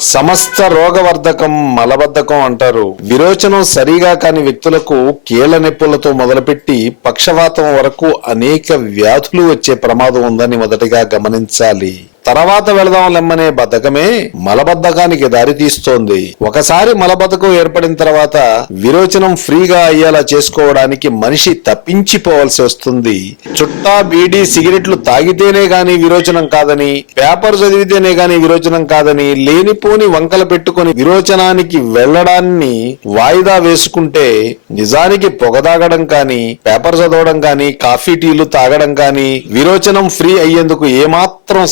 సమస్త రోగవర్ధకం మలబద్ధకం అంటారు. విరోచనం సరిగా కాని వ్యక్తులకు కీళ్ళ నొప్పులతో మొదలుపెట్టి పక్షవాతం వరకు అనేక వ్యాధులు వచ్చే ప్రమాదం ఉందని మొదటిగా గమనించాలి. తర్వాత వెళదాం లెమ్మనే బద్ధకమే మలబద్ధకానికి దారితీస్తోంది. ఒకసారి మలబద్ధకం ఏర్పడిన తర్వాత విరోచనం ఫ్రీగా అయ్యేలా చేసుకోవడానికి మనిషి తప్పించిపోవాల్సి వస్తుంది. చుట్టా బీడీ సిగరెట్లు తాగితేనే గాని విరోచనం కాదని పేపర్ చదివితేనే గాని విరోచనం కాదని లేనిపోని వంకలు పెట్టుకొని విరోచనానికి వెళ్ళడాన్ని వాయిదా వేసుకుంటే నిజానికి పొగ తాగడం కానీ పేపర్ చదవడం కాని కాఫీ టీలు తాగడం కాని విరోచనం ఫ్రీ అయ్యేందుకు ఏమాత్రం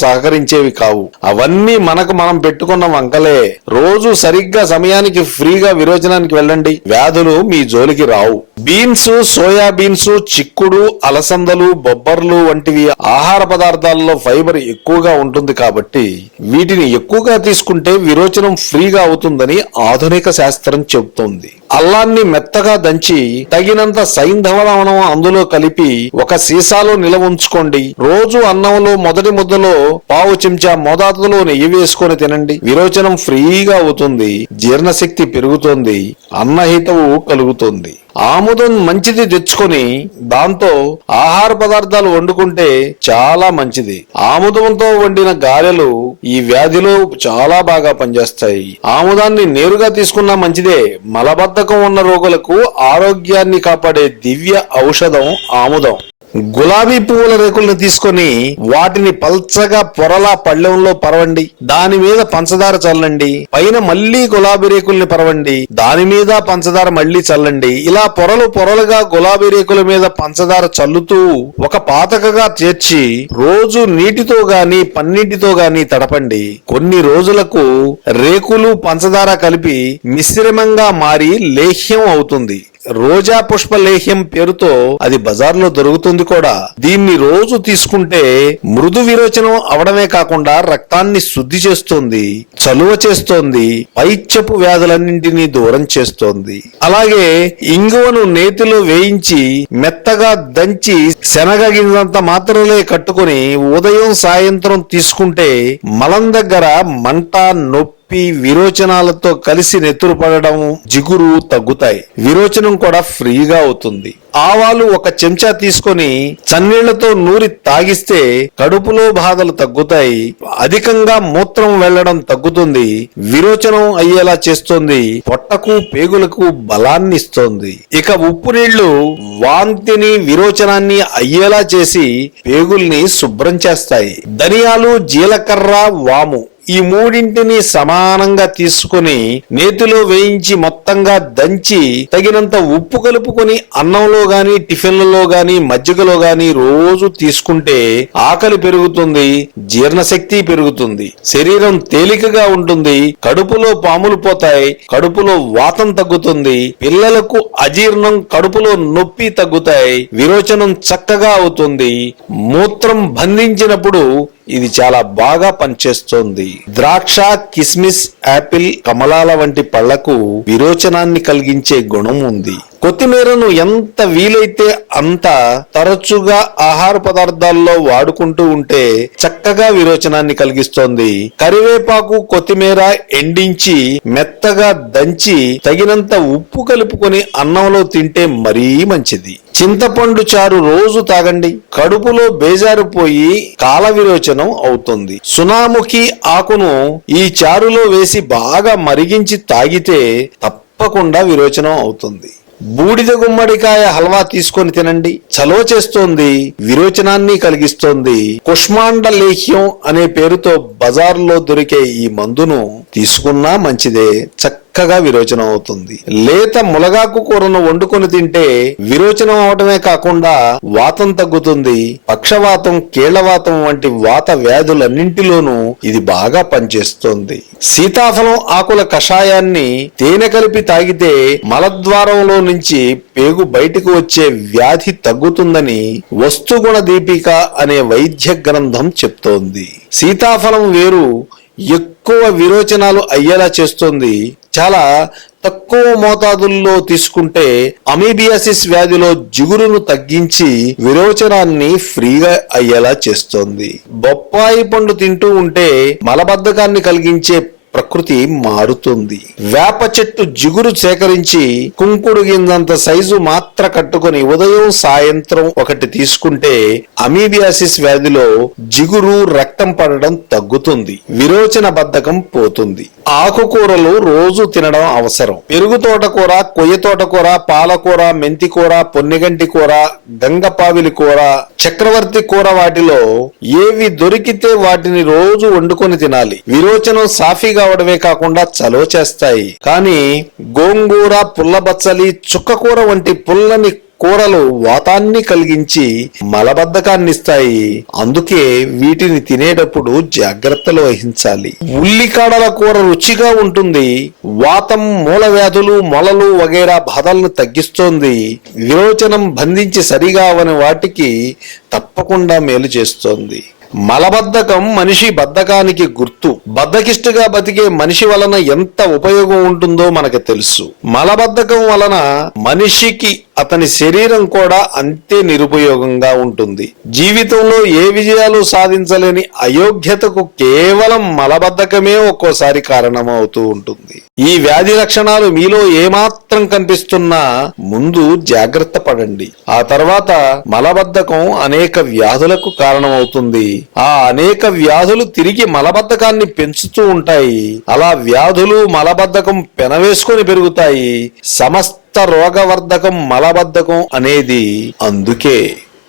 సహకరించేవి కావు. అవన్నీ మనకు మనం పెట్టుకున్న వంకలే. రోజు సరిగ్గా సమయానికి ఫ్రీగా విరోచనానికి వెళ్ళండి. వ్యాధులు మీ జోలికి రావు. బీన్స్ సోయా బీన్స్ చిక్కుడు అలసందలు బొబ్బర్లు వంటివి ఆహార పదార్థాల్లో ఫైబర్ ఎక్కువగా ఉంటుంది కాబట్టి వీటిని ఎక్కువగా తీసుకుంటే విరోచనం ఫ్రీగా అవుతుందని ఆధునిక శాస్త్రం చెబుతోంది. అల్లాన్ని మెత్తగా దంచి తగినంత సైంధవ లవణం అందులో కలిపి ఒక సీసాలో నిలవ ఉంచుకోండి. రోజు అన్నంలో మొదటి ముద్దలో పావు చెంచా మోతాదులో నెయ్యి వేసుకొని తినండి. విరోచనం ఫ్రీగా అవుతుంది. జీర్ణశక్తి పెరుగుతుంది. అన్నహితవు కలుగుతుంది. ఆముదం మంచిది తెచ్చుకొని దాంతో ఆహార పదార్థాలు వండుకుంటే చాలా మంచిది. ఆముదంతో వండిన గారెలు ఈ వ్యాధిలో చాలా బాగా పనిచేస్తాయి. ఆముదాన్ని నేరుగా తీసుకున్నా మంచిదే. మలబద్ధకం ఉన్న రోగులకు ఆరోగ్యాన్ని కాపాడే దివ్య ఔషధం ఆముదం. గులాబీ పువ్వుల రేకుల్ని తీసుకొని వాటిని పల్చగా పొరలా పళ్ళెంలో పరవండి. దాని మీద పంచదార చల్లండి. పైన మళ్ళీ గులాబీ రేకుల్ని పరవండి. దాని మీద పంచదార మళ్ళీ చల్లండి. ఇలా పొరలు పొరలుగా గులాబీ రేకుల మీద పంచదార చల్లుతూ ఒక పాతకగా చేర్చి రోజు నీటితో గాని పన్నీటితో గాని తడపండి. కొన్ని రోజులకు రేకులు పంచదార కలిపి మిశ్రమంగా మారి లేహ్యం అవుతుంది. రోజా పుష్ప లేహ్యం పేరుతో అది బజార్లో దొరుకుతుంది కూడా. దీన్ని రోజు తీసుకుంటే మృదు విరోచనం అవడమే కాకుండా రక్తాన్ని శుద్ధి చేస్తుంది చలువ చేస్తోంది పైత్యపు వ్యాధులన్నింటినీ దూరం చేస్తోంది. అలాగే ఇంగువను నేతిలో వేయించి మెత్తగా దంచి శనగ గింజంత మాత్రలే కట్టుకుని ఉదయం సాయంత్రం తీసుకుంటే మలం దగ్గర మంట నొప్పి నొప్పి విరోచనాలతో కలిసి నెత్తురు పడడం జిగురు తగ్గుతాయి. విరోచనం కూడా ఫ్రీగా అవుతుంది. ఆవాలు ఒక చెంచా తీసుకొని చన్నీళ్ళతో నూరి తాగిస్తే కడుపులో బాధలు తగ్గుతాయి. అధికంగా మూత్రం వెళ్ళడం తగ్గుతుంది. విరోచనం అయ్యేలా చేస్తుంది. పొట్టకు పేగులకు బలాన్ని ఇస్తుంది. ఇక ఉప్పు నీళ్ళు వాంతిని విరోచనాన్ని అయ్యేలా చేసి పేగుల్ని శుభ్రం చేస్తాయి. ధనియాలు జీలకర్ర వాము ఈ మూడింటిని సమానంగా తీసుకుని నేతిలో వేయించి మొత్తంగా దంచి తగినంత ఉప్పు కలుపుకొని అన్నంలో గాని టిఫిన్లలో గాని మజ్జిగలో గాని రోజు తీసుకుంటే ఆకలి పెరుగుతుంది జీర్ణశక్తి పెరుగుతుంది శరీరం తేలికగా ఉంటుంది కడుపులో పాములు పోతాయి కడుపులో వాతం తగ్గుతుంది పిల్లలకు అజీర్ణం కడుపులో నొప్పి తగ్గుతాయి విరోచనం చక్కగా అవుతుంది మూత్రం బంధించినప్పుడు ఇది చాలా బాగా పనిచేస్తోంది. ద్రాక్ష కిస్మిస్ యాపిల్ కమలాల వంటి పళ్ళకు విరోచనాన్ని కలిగించే గుణం ఉంది. కొత్తిమీరను ఎంత వీలైతే అంత తరచుగా ఆహార పదార్థాల్లో వాడుకుంటూ ఉంటే చక్కగా విరోచనాన్ని కలిగిస్తోంది. కరివేపాకు కొత్తిమీర ఎండించి మెత్తగా దంచి తగినంత ఉప్పు కలుపుకొని అన్నంలో తింటే మరీ మంచిది. చింతపండు చారు రోజు తాగండి. కడుపులో బేజారిపోయి కాల విరోచనం అవుతుంది. సునాముఖి ఆకును ఈ చారులో వేసి బాగా మరిగించి తాగితే తప్పకుండా విరోచనం అవుతుంది. బూడిద గుమ్మడికాయ హల్వా తీసుకొని తినండి. చలవ చేస్తోంది విరోచనాన్ని కలిగిస్తోంది. కుష్మాండ లేహ్యం అనే పేరుతో బజార్లో దొరికే ఈ మందును తీసుకున్నా మంచిదే. చక్క చక్కగా విరోచనం అవుతుంది లేత ములగాకు కూరను వండుకొని తింటే విరోచనం అవటమే కాకుండా వాతం తగ్గుతుంది. పక్షవాతం కీళ్ళవాతం వంటి వాత వ్యాధులన్నింటిలోనూ ఇది బాగా పనిచేస్తుంది. సీతాఫలం ఆకుల కషాయాన్ని తేనె కలిపి తాగితే మలద్వారంలో నుంచి పేగు బయటకు వచ్చే వ్యాధి తగ్గుతుందని వస్తుగుణ దీపిక అనే వైద్య గ్రంథం చెప్తోంది. సీతాఫలం వేరు ఎక్కువ విరోచనాలు అయ్యేలా చేస్తుంది చాలా తక్కువ మోతాదుల్లో తీసుకుంటే అమీబియాసిస్ వ్యాధిలో జిగురును తగ్గించి విరోచనాన్ని ఫ్రీగా అయ్యేలా చేస్తోంది. బొప్పాయి పండు తింటూ ఉంటే మలబద్ధకాన్ని కలిగించే ప్రకృతి మారుతుంది. వేప చెట్టు జిగురు సేకరించి కుంకుడు గింజంత సైజు మాత్ర కట్టుకొని ఉదయం సాయంత్రం ఒకటి తీసుకుంటే అమీబియాసిస్ వ్యాధిలో జిగురు రక్తం పడడం తగ్గుతుంది. విరోచన బద్ధకం పోతుంది. ఆకుకూరలు రోజు తినడం అవసరం. పెరుగు తోటకూర కొయ్య తోటకూర పాలకూర మెంతికూర పొన్నిగంటి కూర గంగపావిలి కూర చక్రవర్తి కూర వాటిలో ఏవి దొరికితే వాటిని రోజు వండుకొని తినాలి. విరోచనం సాఫీగా అవడమే కాకుండా చలో చేస్తాయి. కానీ గోంగూర పుల్లబచ్చలి చుక్కకూర వంటి పుల్లని కూరలు వాతాన్ని కలిగించి మలబద్ధకాన్ని ఇస్తాయి అందుకే వీటిని తినేటప్పుడు జాగ్రత్తలు వహించాలి. ఉల్లికాడల కూర రుచిగా ఉంటుంది. వాతం మూల వ్యాధులు మొలలు వగైరా బాధలను తగ్గిస్తోంది. విరోచనం బంధించి సరిగా అవని వాటికి తప్పకుండా మేలు చేస్తోంది. మలబద్ధకం మనిషి బద్ధకానికి గుర్తు. బద్ధకిష్టుగా బతికే మనిషి వలన ఎంత ఉపయోగం ఉంటుందో మనకు తెలుసు. మలబద్ధకం వలన మనిషికి అతని శరీరం కూడా అంతే నిరుపయోగంగా ఉంటుంది. జీవితంలో ఏ విజయాలు సాధించలేని అయోగ్యతకు కేవలం మలబద్ధకమే ఒక్కోసారి కారణమవుతూ ఉంటుంది. ఈ వ్యాధి లక్షణాలు మీలో ఏమాత్రం కనిపిస్తున్నా ముందు జాగ్రత్త పడండి. ఆ తర్వాత మలబద్ధకం అనేక వ్యాధులకు కారణమవుతుంది. ఆ అనేక వ్యాధులు తిరిగి మలబద్ధకాన్ని పెంచుతూ ఉంటాయి. అలా వ్యాధులు మలబద్ధకం పెనవేసుకొని పెరుగుతాయి. సమస్త రోగవర్ధకం మలబద్ధకం అనేది అందుకే.